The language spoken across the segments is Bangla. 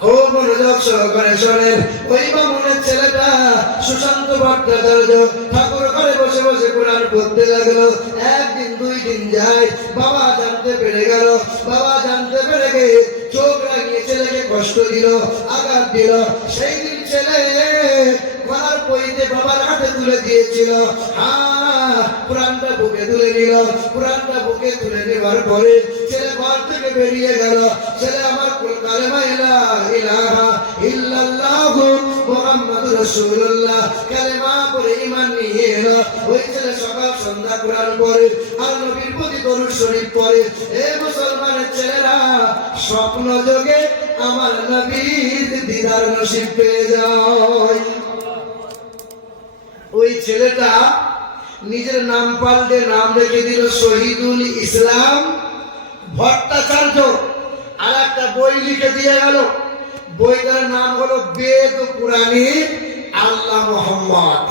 খুব মনোযোগ সহকারে শোনেন ওই বামুনের ছেলেটা সুশান্ত ভট্টাচার্য ঠাকুর ঘরে বসে বসে কোরআন পড়তে লাগল। একদিন দুই দিন যায়, বাবা জানতে পেরে গেল। বাবা জানতে পেরে গিয়ে চোখ রাখিয়ে ছেলেকে কষ্ট দিল, আঘাত দিল। সেই দিন ছেলে গলার বইতে বাবার হাতে তুলে দিয়েছিল। হ্যাঁ কোরআনটা বুকে তুলে নিল কোরআনটা বুকে তুলে নেবার পরে ছেলে ঘর থেকে বেরিয়ে গেল। ছেলে আমার কালেমা, ইলা, ইলাহা ইল্লাল্লাহ মুহাম্মাদুর রাসূলুল্লাহ। কালেমা পড়ে ঈমান নিয়ে এলো। ওই ছেলে সকাল সন্ধ্যা কোরআন পড়ে, আর নবীর প্রতি দরুদ শরীফ পড়ে। এ মুসলমানের ছেলেরা, স্বপ্ন যোগে আমার নবীর দিদার নসিব পেয়ে যায় ওই ছেলেটা নিজের নাম পাল্টে নাম রেখে দিল শহীদুল ইসলাম ভট্টাচার্য। আর একটা বই লিখে দিয়ে গেল। বইটার নাম হলো বেদ পুরাণী আল্লাহ মোহাম্মদ।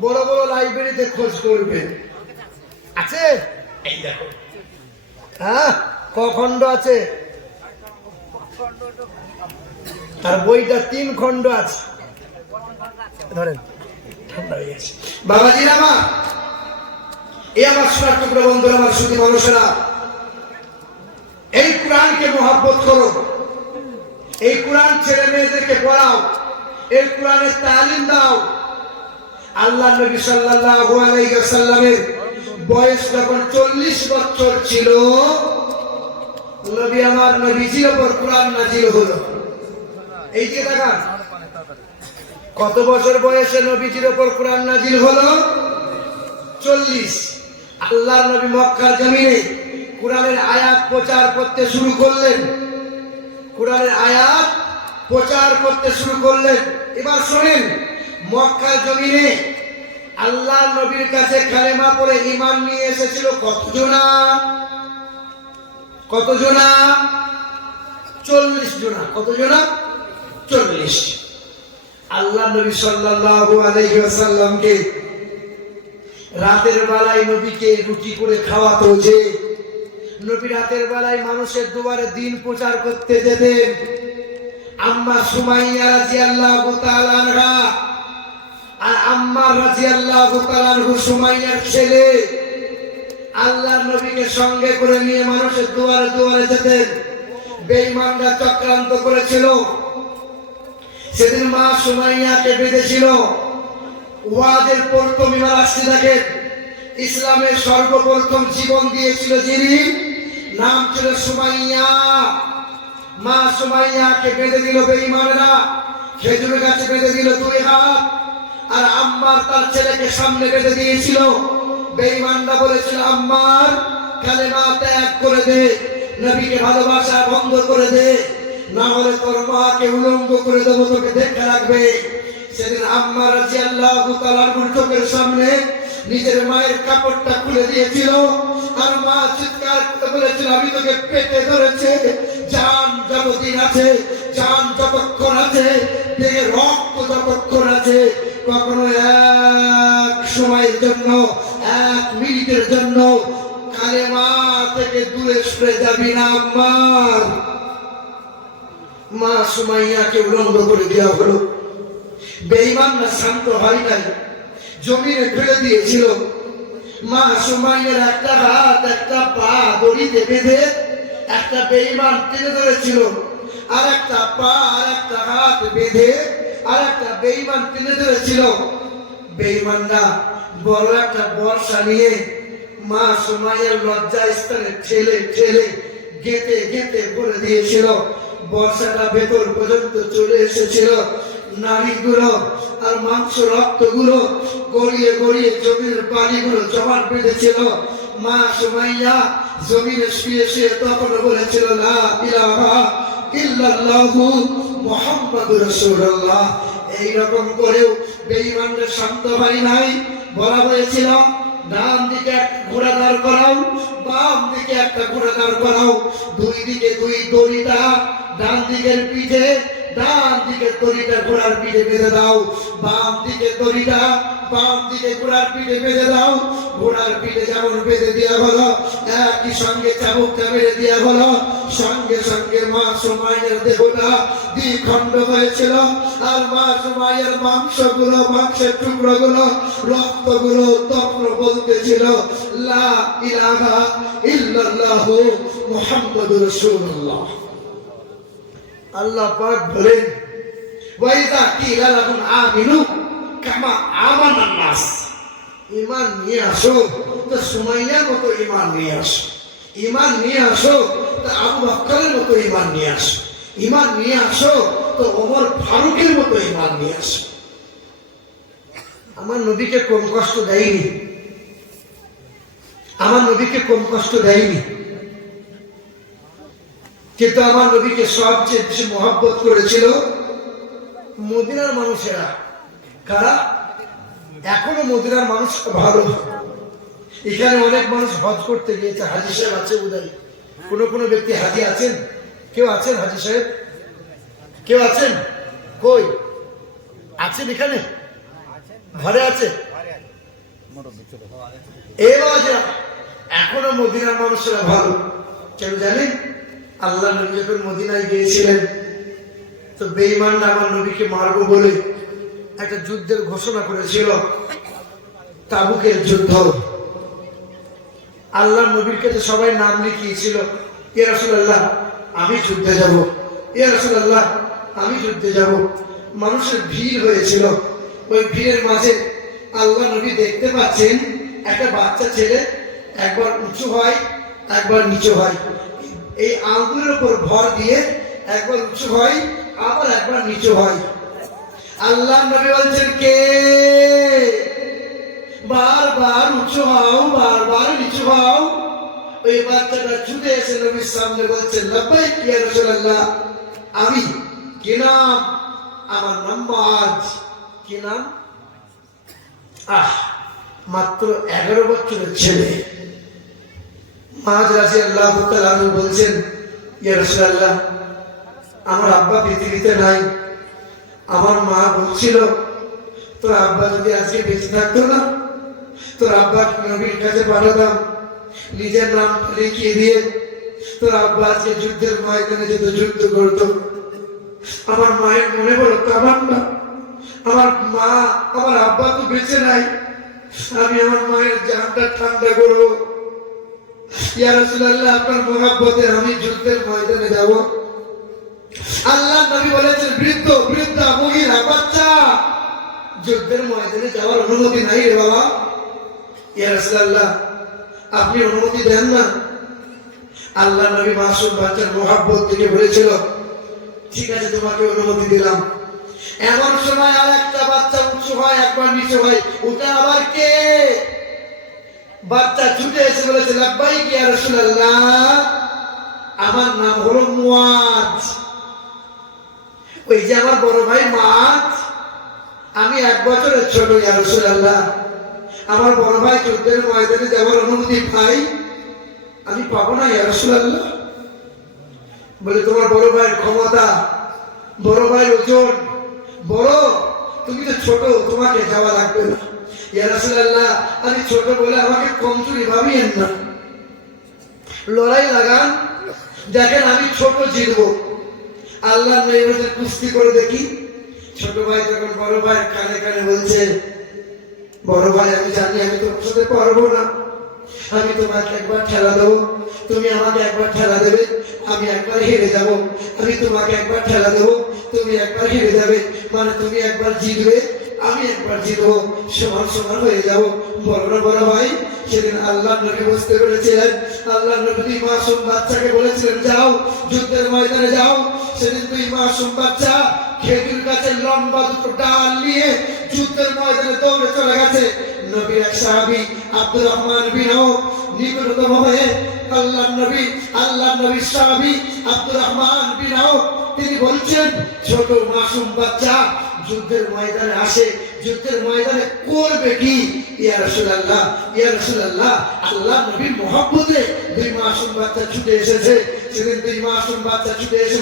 বড় বড় লাইব্রেরিতে খোঁজ করবেন আছে? এই হ্যাঁ? খণ্ড আছে? তার বইটা তিন খণ্ড আছে। ধরেন। ঠান্ডা হয়ে গেছে। বাবাজি আমার এই আমার সোনার টুকরো বন্ধুরা আমার সুদী মানুষেরা। এই কোরআনকে মহাব্বত করো। এই কোরআন ছেলে মেয়েদেরকে পড়াও। এই কোরআনের তালিম দাও। আল্লাহ নবী সাল্লাল্লাহু আলাইহি ওয়াসাল্লামের বয়স যখন চল্লিশ বছর ছিল, নবী আমার নবীজির উপর কোরআন নাজিল হলো। এই যে দেখান কত বছর বয়সে নবীজির ওপর কোরআন নাজিল হলো? চল্লিশ। আল্লাহ নবী মক্কার জমিনে কোরআনের আয়াত প্রচার করতে শুরু করলেন। কোরআনের আয়াত প্রচার করতে শুরু করলেন। এবার শোনেন, মক্কার জমিনে আল্লাহ নবীর কাছে খালেমা পড়ে ইমান নিয়ে এসেছিল কতজনা? কতজনা? চল্লিশ জনা। কতজনা? চল্লিশ। আল্লাহ নবী সাল্লাল্লাহু আলাইহি ওয়াসাল্লামকে রাতের বেলায় নবীকে রুটি করে খাওয়াতো যে, নবী রাতের বেলায় মানুষের দুয়ারে দিন প্রচার করতে যেতেন। আম্মা সুমাইয়া রাদিয়াল্লাহু তাআলা আনহা আর আম্মা রাদিয়াল্লাহু তাআলা সুমাইয়ার ছেলে আল্লাহ নবীকে সঙ্গে করে নিয়ে মানুষের দুয়ারে দুয়ারে যেতেন। বেঈমানরা চক্রান্ত করেছিল। সেদিন মা সুমাইয়াকে বেঁধেছিল ওয়াজের প্রথম ইমার আসতে দেখেন। ইসলামের সর্বপ্রথম জীবন দিয়েছিল যিনি, নাম ছিল সুমাইয়া। মা সুমাইয়াকে বেঁধে দিল বেঈমানেরা খেজুর গাছে বেঁধে দিল দুই হাত, আর আম্মার তার ছেলেকে সামনে বেঁধে দিয়েছিল। বেঈমানরা বলেছিল, আম্মার, কালেমা ত্যাগ করে দে, নবীকে ভালোবাসা বন্ধ করে দে। না হলে তোর মাকে উলঙ্গ করে দেবো তোকে দেখে রাখবে। সেদিন আম্মা রাজি আল্লাহ চোখের সামনে নিজের মায়ের কাপড়টা খুলে দিয়েছিল আর মা চিৎকার করে বলেছিল, আমি তোকে পেটে ধরেছে। জান যতদিন আছে, জান যতক্ষণ আছে দেহে রক্ত যতক্ষণ আছে, কখনো এক সময়ের জন্য, এক মিনিটের জন্য কালেমা থেকে দূরে সরে যাবি না আম্মার। মা সুমাইয়াকে উলঙ্গ করে দেওয়া হলো। বেঈমানরা শান্ত হয় নাই। জমিনে ফেলে দিয়েছিল। মা সুমাইয়ের একটা হাত, একটা পা দড়িতে বেঁধে একটা বেঈমান টেনে ধরেছিল। আর একটা পা, আর একটা হাত বেঁধে আর একটা বেঈমান টেনে ধরেছিল। বেঈমানরা বড় একটা বর্ষা নিয়ে মা সুমাইয়ের লজ্জা স্থানে ঠেলে ঠেলে গেতে গেতে করে দিয়েছিল। বর্ষাটা ভেতর পর্যন্ত চলে এসেছিল। নারীগুলো আর মাংস রক্তগুলো গড়িয়ে গড়িয়ে জমির পানিগুলো জমাট বেঁধেছিল। মা সুমাইয়া জমিনে শুয়ে শুয়ে তখন বলেছিল, লা ইলাহা ইল্লাল্লাহু মুহাম্মাদুর রাসূলুল্লাহ। এইরকম করেও বেঈমানরা শান্ত হয় নাই, বলা হয়েছিল, ডান দিকে একটা ঘোড়া দাঁড় করাও, বাম দিকে একটা ঘোড়া দাঁড় করাও, দুই দিকে দুই দড়িটা ডান দিকের পিঠে, ডান দিকে দড়িটা ঘোড়ার পিঠে বেঁধে দাও। বাম দিকে দড়িটা বাম দিকে ঘোড়ার পিঠে বেঁধে দাও। ঘোড়ার পিঠে যেমন বেঁধে দেওয়া হলো, একই সঙ্গে চাবুকটা মেরে দেওয়া হলো। সঙ্গে সঙ্গে মা সময়ের দেহটা দ্বিখণ্ড হয়েছিল। আর মা সময়ের মাংসগুলো, মাংসের টুকরোগুলো, রক্তগুলো তখন বলতেছিল লা ইলাহা ইল্লাল্লাহু মুহাম্মাদুর রাসূলুল্লাহ। আল্লাহ পাক বলেন, ওয়াইদা কিলা লাকুম আমিনু কামা আমানান নাস। ঈমান নিয়ে আসো, তো সুমাইয়ার মতো ঈমান নিয়ে আসো। ঈমান নিয়ে আসো, তো আবু বকরের মতো ঈমান নিয়ে আসো। ঈমান নিয়ে আসো, তো ওমর ফারুকের মতো ঈমান নিয়ে আসো। আমার নবীকে কম কষ্ট দেয়নি। আমার নবীকে কম কষ্ট দেয়নি। কিন্তু আমার নবীকে সবচেয়ে বেশি মহব্বত করেছিল মদিনার মানুষেরা। কারা? এখনও মদিনার মানুষ ভালো। এখানে অনেক মানুষ হজ করতে গিয়েছে, হাজি সাহেব আছে উদয় কোনো কোনো ব্যক্তি হাজি আছেন? কেউ আছেন হাজি সাহেব? কেউ আছেন? কই? আছেন এখানে? ঘরে আছে? বাবা এখনও মদিনার মানুষেরা ভালো। কেন জানেন? আল্লাহ নবী যখন মদিনায় গিয়েছিলেন, তো বেঈমানরা আমার নবীকে মারবো বলে একটা যুদ্ধের ঘোষণা করেছিল, তাবুকের যুদ্ধ। আল্লাহ নবীর কাছে সবাই নাম লিখিয়েছিল, ইয়া রাসূলুল্লাহ, আমি যুদ্ধে যাব। ইয়া রাসূলুল্লাহ, আমি যুদ্ধে যাব। মানুষের ভিড় হয়েছিল। ওই ভিড়ের মাঝে আল্লাহ নবী দেখতে পাচ্ছেন, একটা বাচ্চা ছেলে একবার উঁচু হয়, একবার নিচু হয়। এই আঙ্গুলের উপর ভর দিয়ে একবার উঁচু হয়, আবার একবার নিচু হয়। আল্লাহ নবী বলছেন, কে? বারবার উঁচু হও, বারবার নিচু হও। ওই বাচ্চাটা ছুটে এসে নবীর সামনে বলছেন লব্বাই ইয়া রাসূলুল্লাহ। আমি? কি নাম? আমার নাম মাজ কি নাম? আহ মাত্র এগারো বছরের ছেলে। মাজ রাজি আল্লাহ বলছেন, ইয়া রাসূলুল্লাহ, আমার আব্বা পৃথিবীতে নাই, আমার মা বলছিল, তোর আব্বা যদি আজকে বেঁচে থাকতো না, তোর আব্বা নবীর কাছে পাঠাতাম, নিজের নাম লিখিয়ে দিয়ে তোর আব্বা আজকে যুদ্ধের ময়দানে যেত, যুদ্ধ করতো। আমার মায়ের মনে পড়তো আমার না আমার মা, আমার আব্বা তো বেঁচে নাই, আমি আমার মায়ের জানটা ঠান্ডা করব। অনুমতি আপনি অনুমতি দেন না। আল্লাহ নবী মাসুম বাচ্চার মহাব্বত থেকে বলেছিল, ঠিক আছে, তোমাকে অনুমতি দিলাম। এমন সময় আর একটা বাচ্চা উঁচু হয়, একবার নিচু হয়, ওটা আবার কে? বাচ্চা ছুটে এসে বলেছে লাব্বাই কি আর আমার নাম হলো মুয়াজ। ওই যে আমার বড় ভাই মাছ আমি এক বছরের ছোট ইয়া রাসূলুল্লাহ। আমার বড় ভাই যুদ্ধের ময়দানে যাওয়ার অনুমতি পাই। আমি পাবো না ইয়া রাসূলুল্লাহ? বলে, তোমার বড় ভাইয়ের ক্ষমতা, বড় ভাইয়ের ওজন, বড়, তুমি তো ছোট, তোমাকে যাওয়া লাগবে না। আমি ছোট বলে আমাকে কমজোরি ভাবিয়েন না। লড়াই লাগান, দেখেন আমি ছোট জিতবো আল্লাহ কুস্তি করে দেখি। ছোট ভাই যখন বড় ভাই কানে কানে বলছে, বড় ভাই, আমি জানি আমি তোমার সাথে পারব না। আমি তোমাকে একবার ঠেলা দেবো। তুমি আমাকে একবার ঠেলা দেবে, আমি একবার হেরে যাব। আমি তোমাকে একবার ঠেলা দেবো, তুমি একবার হেরে যাবে। মানে তুমি একবার জিতবে আমি একবার জিতবো সমান সমান হয়ে যাব। বড় না বড় ভাই সেদিন আল্লাহ নবী বুঝতে পেরেছিলেন। আল্লাহ নবী মাসুম বাচ্চাকে বলেছিলেন, যাও, যুদ্ধের ময়দানে যাও। সেদিন তুই মাসুম বাচ্চা খেজুর গাছের লম্বা দুটো ডাল নিয়ে যুদ্ধের ময়দানে দৌড়ে চলে গেছে। নবীর এক সাহাবি, আব্দুর রহমান বিন নিকটতম হয়ে আল্লাহ নবী, আল্লাহ নবীর সাহাবি আব্দুর রহমান বিন আউফ, তিনি বলছেন, ছোট মাসুম বাচ্চা যুদ্ধের ময়দানে আসে, যুদ্ধের ময়দানে করবে কি? ইয়া রাসূলুল্লাহ ইয়া রাসূলুল্লাহ, আল্লাহ নবীর দুই মাসুম বাচ্চা ছুটে এসেছে। সেদিন দুই মাসুম বাচ্চা ছুটে এসে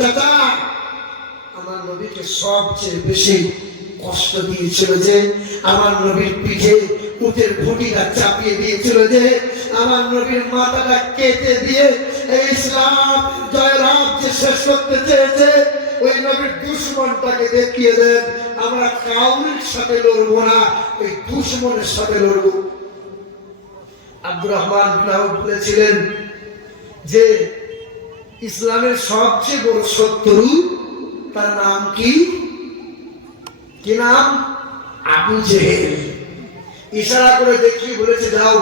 চাচা, আমার নবীকে সবচেয়ে বেশি কষ্ট দিয়েছিল যে, আমার নবীর পিঠে উটের খুঁটিটা চাপিয়ে দিয়েছিল যে, আমার নবীর মাথাটা কেটে দিয়ে এই ইসলাম জয়রাম যে শেষ করতে চেয়েছে ওই নবীর দুশ্মনটাকে দেখিয়ে দেন, আমরা কাউরির সাথে লড়বো না, ওই দুশ্মনের সাথে লড়বো। আব্দুর রহমান বলেছিলেন যে, ইসলামের সবচেয়ে বড় শত্রু, তার নাম কি? কি নাম? আবু জেহেল। ইশারা করে দেখিয়ে বলেছে যাও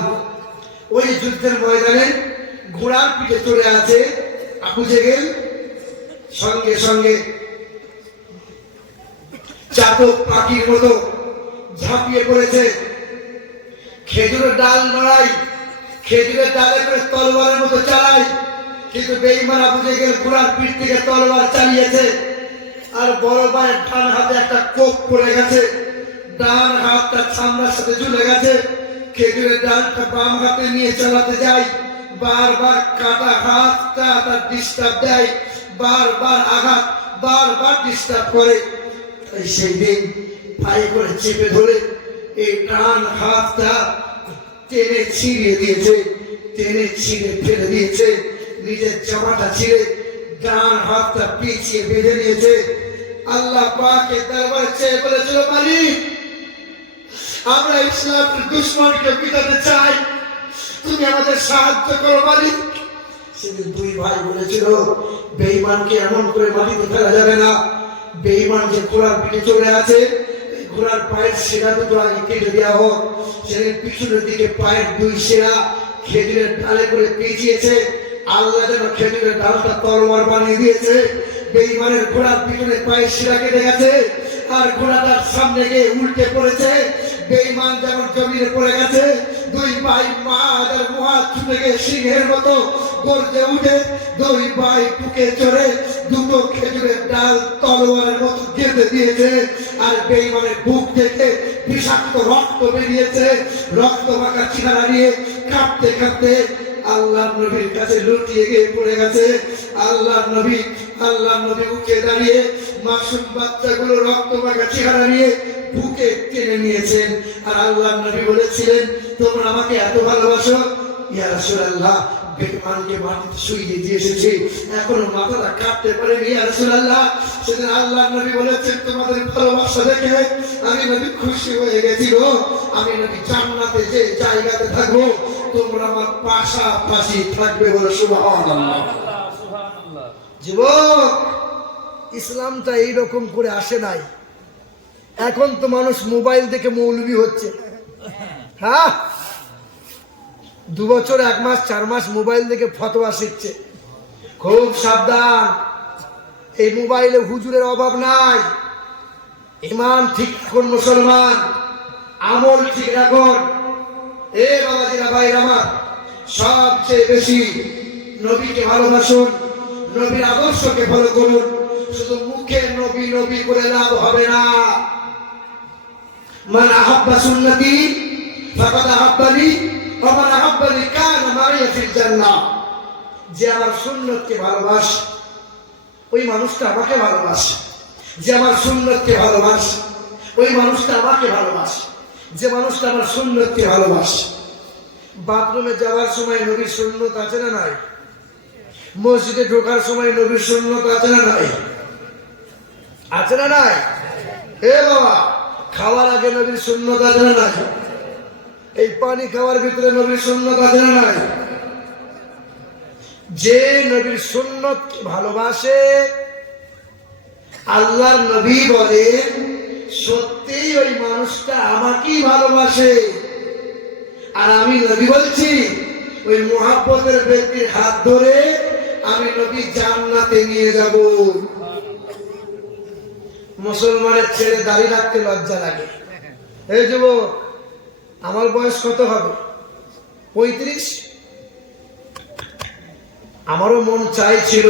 ওই যুদ্ধের ময়দানে ঘোড়ার পিঠে চলে আছে আবু জেহেল সঙ্গে সঙ্গে চাতক পাখির মতো ঝাঁপিয়ে পড়েছে। খেজুরের ডাল নড়াই, খেজুরের ডালে করে তলোয়ারের মতো চালাই, কিন্তু বেইমানা বুঝে গেল ঘোড়ার পিঠ থেকে তলোয়ার চালিয়েছে। আর বড় ভাইয়ের ডান হাতে একটা কোপ পড়ে গেছে, ডান হাতটা সামনার সাথে ঝুলে গেছে। খেজুরের ডালটা বাম হাতে নিয়ে চালাতে যাই বারবার কাটা হাতটা তার ডিস্টার্ব দেয়। বারবার আঘাত, বারবার ডিস্টার্ব করে। তাই সেই দিন পায়ে করে চেপে ধরে এই ডান হাতটা টেনে ছিঁড়িয়ে দিয়েছে, টেনে ছিঁড়ে ফেলে দিয়েছে, নিজের জামাটা ছিঁড়ে ডান হাতটা পিছিয়ে বেঁধে নিয়েছে। আল্লাহ পাকে দরবারে চেয়ে বলেছিল, মালিক, আমরা ইসলামের দুশ্মনকে পিটাতে চাই। তুমি আমাদের সাহায্য করো, মালিক। সেদিন দুই ভাই বলেছিল, বেঈমানকে এমন করে মাটিতে ফেলা যাবে না। বেঈমান যে ঘোড়ার পিঠে চলে আছে ঘোড়ার পায়ের সেরা দুটো আগে কেটে দেওয়া হোক। সেদিন পিছনের দিকে পায়ের দুই সেরা খেজুরের ডালে করে পেঁচিয়েছে আল্লাহ যেন খেজুরের ডালটা তলোয়ার বানিয়ে দিয়েছে। বেঈমানের ঘোড়ার পিছনে পায়ের শিরা কেটে গেছে আর ঘোড়াটার সামনে গিয়ে উল্টে পড়েছে। বেঈমান যেমন জমিনে পড়ে গেছে, দুই ভাই মা আর মহা ছুটে গিয়ে সিংহের মতো গর্জে উঠে দুই ভাই বুকে চড়ে, দুটো খেজুরের ডাল তলোয়ারের মতো গেঁথে দিয়েছে, আর বেঈমানের বুক থেকে বিষাক্ত রক্ত বেরিয়েছে। রক্ত মাখা চিনারা নিয়ে কাঁপতে কাঁপতে আল্লাহ নবীর কাছে লুটিয়ে গিয়ে পড়ে গেছে। আল্লাহ নবী আল্লাহ নবী উঠে দাঁড়িয়ে মাসুম বাচ্চাগুলো রক্ত মাখা চেহারা নিয়ে বুকে টেনে নিয়েছেন। আর আল্লাহ নবী বলেছিলেন, তোমরা আমাকে এত ভালোবাসো? ইয়া রাসূলুল্লাহ বেঈমানকে মাটিতে শুইয়ে দিয়ে এসেছি। এখনও মাথাটা কাটতে পারেনি ইয়া রাসূলুল্লাহ। সেদিন আল্লাহ নবী বলেছেন তোমাদের ভালোবাসা দেখে আমি নবী খুশি হয়ে গেছি গো। আমি নবী জান্নাতে যে জায়গাতে থাকব তোমরা আমার পাশাপাশি থাকবে বলে সুবহানাল্লাহ। যুবক ইসলামটা এইরকম করে আসে নাই। এখন তো মানুষ মোবাইল দেখে মৌলবি হচ্ছে। হ্যাঁ? দু বছর, এক মাস, চার মাস মোবাইল দেখে ফতোয়া শিখছে। খুব সাবধান। এই মোবাইলে হুজুরের অভাব নাই। ইমান ঠিক রাখুন, মুসলমান। আমল ঠিক রাখুন। এ বাবাজিরা ভাই আমার, সবচেয়ে বেশি নবীকে ভালোবাসুন, নবীর আদর্শকে ফলো করুন। শুধু মুখে নবী নবী করে লাভ হবে না। মান আহাব্বা সুন্নতি, ফাকাদ আহাব্বানি ওয়া মান আহাব্বানি কানা মাইয়া ফিল জান্নাহ যে আমার সুন্নতকে ভালোবাসে, ওই মানুষটা আমাকে ভালোবাসে। যে আমার সুন্নতকে ভালোবাসে, ওই মানুষটা আমাকে ভালোবাসে। যে মানুষটা আমার সুন্নতকে ভালোবাসে। বাথরুমে যাওয়ার সময় নবীর সুন্নত আছে না নাই? মসজিদে ঢোকার সময় নবীর সুন্নত আছে না নাই? আছে না নাই? এ বাবা, খাওয়ার আগে নবীর সুন্নত আছে না নাই? এই পানি খাওয়ার ভিতরে নবীর সুন্নত আছে না নাই? যে নবীর সুন্নত ভালোবাসে আল্লাহর নবী বলেন সত্যি ওই মানুষটা আমাকেই ভালোবাসে। আর আমি নবী বলছি, ওই মোহাব্বতের ব্যক্তির হাত ধরে আমি নবী জান্নাতে নিয়ে যাব। মুসলমানের ছেড়ে দাঁড়িয়ে রাখতে লজ্জা লাগে। এই যুব আমার বয়স কত হবে? পঁয়ত্রিশ? আমারও মন চাইছিল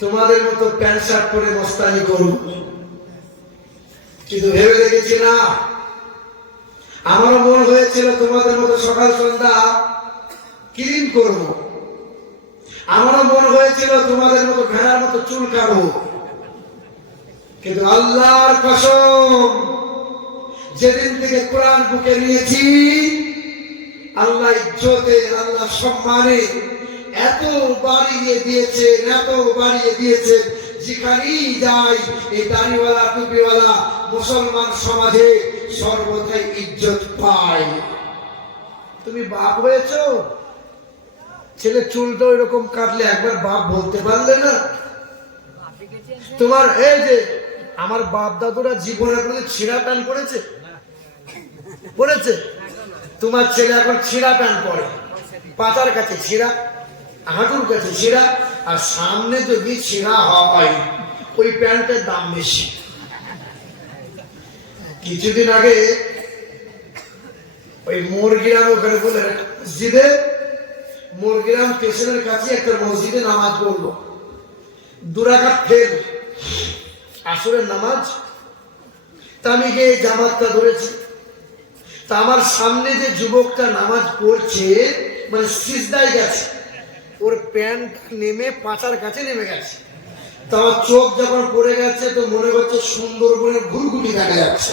তোমাদের মতো প্যান্ট শার্ট পরে মস্তানি করব কিন্তু ভেবে দেখেছি না, আমারও মন হয়েছিল তোমাদের মতো সকাল সন্ধ্যা ক্লিন করব। আমারও মন হয়েছিল তোমাদের মতো ভেড়ার মতো চুল কাটবো কিন্তু আল্লাহর কসম যেদিন থেকে কোরআন বুকে নিয়েছি, আল্লাহ ইজ্জতে, আল্লাহ সম্মানে এত বাড়িয়ে দিয়েছে, এত বাড়িয়ে দিয়েছে, যেখানেই যাই, এই দাড়িওয়ালা, টুপিওয়ালা মুসলমান সমাজে সর্বদাই ইজ্জত পায়। তুমি বাপ হয়েছো? ছেলে চুলটা এরকম কাটলে একবার বাপ বলতে পারলে না? তোমার এই যে, আমার বাপ দাদুরা জীবনে কোনো ছিঁড়া প্যান্ট পরেছে? পড়েছে তোমার ছেলে এখন ছিঁড়া প্যান্ট পরে। পাতার কাছে ছিঁড়া, হাঁটুর কাছে ছিঁড়া, আর সামনে যদি ছিঁড়া হয়, ওই প্যান্টের দাম বেশি। কিছুদিন আগে ওই মোরগিরাম ওখানে বলে, মসজিদে, মোরগিরাম স্টেশনের কাছে একটা মসজিদে নামাজ পড়ল। দুরাঘাত ফের আসরের নামাজ। তা আমি গিয়ে জামাতটা ধরেছি। তা আমার সামনে যে যুবকটা নামাজ পড়ছে মানে সিজদায় গেছে। ওর প্যান্ট নেমে পাচার কাছে নেমে গেছে। তা আমার চোখ যখন পড়ে গেছে, তো মনে হচ্ছে সুন্দর সুন্দরবনের ঘুরঘুটি দেখা যাচ্ছে।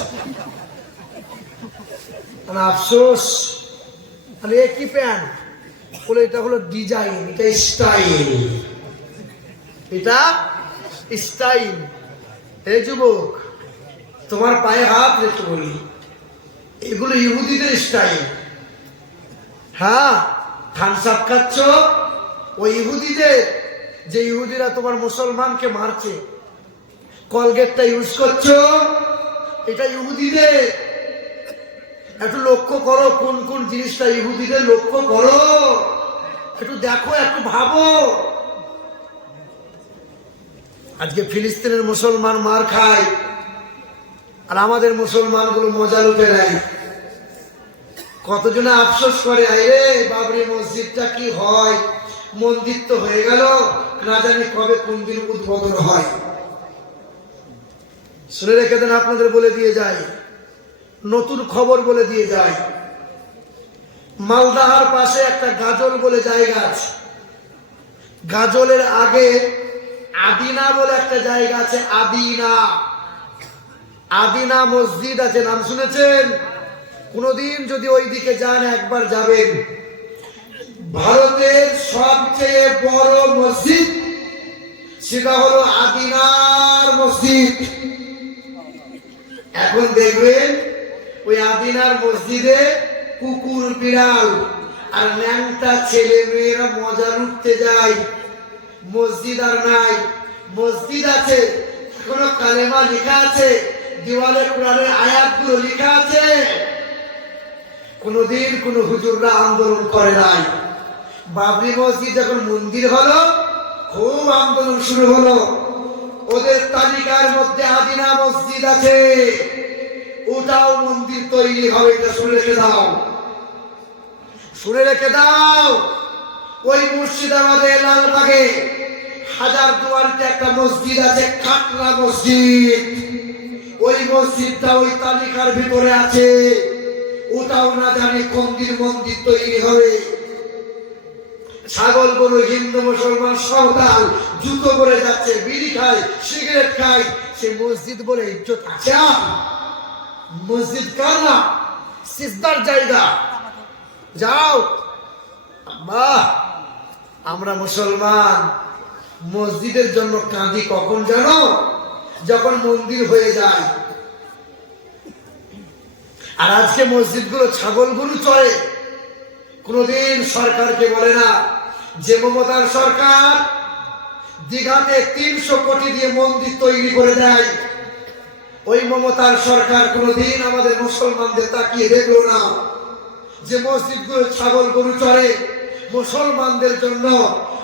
মানে আফসোস। তাহলে এ কি প্যান্ট? বলে এটা হলো ডিজাইন, এটা স্টাইল। এটা স্টাইল। এই যুবক, তোমার পায়ে হাত রেখে বলি। এগুলো ইহুদিদের স্টাইল হ্যাঁ থানসাপ খাচ্ছ? ওই ইহুদিদের, যে ইহুদিরা তোমার মুসলমানকে মারছে। কলগেটটা ইউজ করছ? এটা ইহুদিদের। একটু লক্ষ্য করো কোন কোন জিনিসটা ইহুদিদের লক্ষ্য করো। একটু দেখো, একটু ভাবো। আজকে ফিলিস্তিনের মুসলমান মার খায়। আর আমাদের মুসলমানগুলো মজা লুটে নেয়। কতজনে আফসোস করে আরে বাবরি মসজিদটা কি হয়? মন্দির তো হয়ে গেল, না জানি কবে কোন দিন উদ্বোধন হয়। শুনে রেখে দেন, আপনাদের বলে দিয়ে যায়, নতুন খবর বলে দিয়ে যায়। মালদাহার পাশে একটা গাজল বলে জায়গা আছে। গাজলের আগে আদিনা বলে একটা জায়গা আছে, আদিনা। আদিনা মসজিদ আছে, নাম শুনেছেন? কোনদিন যদি ওই দিকে যান, একবার যাবেন। ভারতের সবচেয়ে বড় মসজিদ সেটা হলো আদিনার মসজিদ। এখন দেখবেন, ওই আদিনার মসজিদে কুকুর বিড়াল আর ন্যাংটা ছেলে মেয়েরা মজা লুটতে যায়। মসজিদ আর নাই। মসজিদ আছে, এখনও কালেমা লেখা আছে। দেওয়ালে কোরআনের আয়াতগুলো লেখা আছে। কোনদিন কোন হুজুররা আন্দোলন করে নাই। বাবরি মসজিদ যখন মন্দির হলো, খুব আন্দোলন শুরু হলো। ওদের তালিকার মধ্যে আদিনা মসজিদ আছে। ওটাও মন্দির তৈরি হবে, এটা শুনে রেখে দাও। শুনে রেখে দাও। ওই মুর্শিদাবাদে লালবাগে হাজার দুয়ারিতে একটা মসজিদ আছে কাটরা মসজিদ। ওই মসজিদটা ওই তালিকার ভিতরে আছে। ওটাও না জানি কোন দিন মন্দির তৈরি হবে। ছাগল গরু, হিন্দু, মুসলমান সন্তান জুতো করে যাচ্ছে, বিড়ি খায়, সিগারেট খায়। সে মসজিদ বলে ইজ্জত আছে। মসজিদ কার না? সিজদার জায়গা। যাও। আম্মা, আমরা মুসলমান। মসজিদের জন্য কাঁদি কখন জানো? যখন মন্দির হয়ে যায়, আর আজকে মসজিদগুলো ছাগল গরু চড়ে, কোনদিন সরকারকে বলে না যে মমতার সরকার দীঘাতে তিনশো কোটি দিয়ে মন্দির তৈরি করে দেয়। ওই মমতার সরকার কোনদিন আমাদের মুসলমানদের তাকিয়ে দেখল না যে মসজিদগুলো ছাগল গরু চড়ে। মুসলমানদের জন্য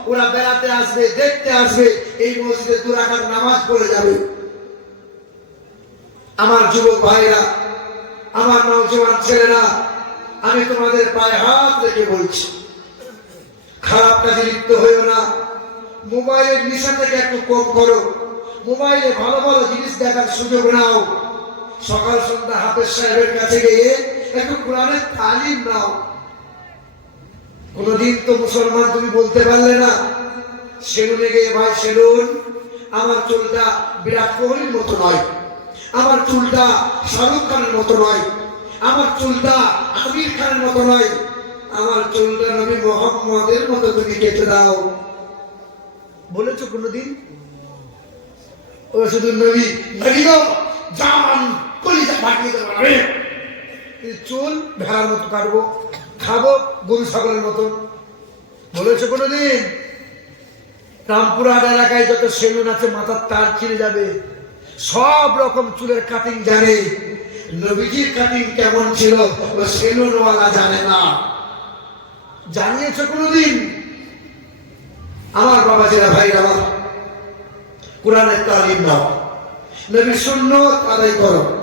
ওরা বেড়াতে আসবে, দেখতে আসবে, এই মসজিদে দুরাকার নামাজ পড়ে যাবে। আমার যুবক ভাইরা আমার নৌজওয়ান ছেলেরা, আমি তোমাদের পায়ে হাত রেখে বলছি, খারাপ কাজে লিপ্ত হইও না। মোবাইলের নেশা থেকে একটু কম করো। মোবাইলে ভালো ভালো জিনিস দেখার সুযোগ নাও। সকাল সন্ধ্যা হাফেজ সাহেবের কাছে গিয়ে একটু কোরআনের তালিম নাও। কোনদিন তো মুসলমান তুমি বলতে পারলে না, সেলুনে গিয়ে ভাই, সেলুন, আমার চুলটা বিরাট কোহলির মতো নয়। আমার চুলটা শাহরুখ খানের মতো নয়। আমার চুলটা আমির খানের মতো নয়। আমার চুলটা নবী মোহাম্মদের মতো তুমি কেটে দাও। বলেছ কোনোদিন? ও শুধু নবী জান, কলিজা ফাটিয়ে দেবো চুল ভেড়ার মতো কাটবো, খাব গরু ছাগলের মতো। বলেছ কোনোদিন? রামপুরহাট এলাকায় যত সেলুন আছে, মাথার তার ছিঁড়ে যাবে। সব রকম চুলের কাটিং জানে। নবীজির কাটিং কেমন ছিল, ও সেলুনওয়ালা জানে না। জানিয়েছে কোনোদিন। আমার বাবা যারা ভাই আমার কোরআনের তালিম নাও। নবীর শূন্য আদায় করো।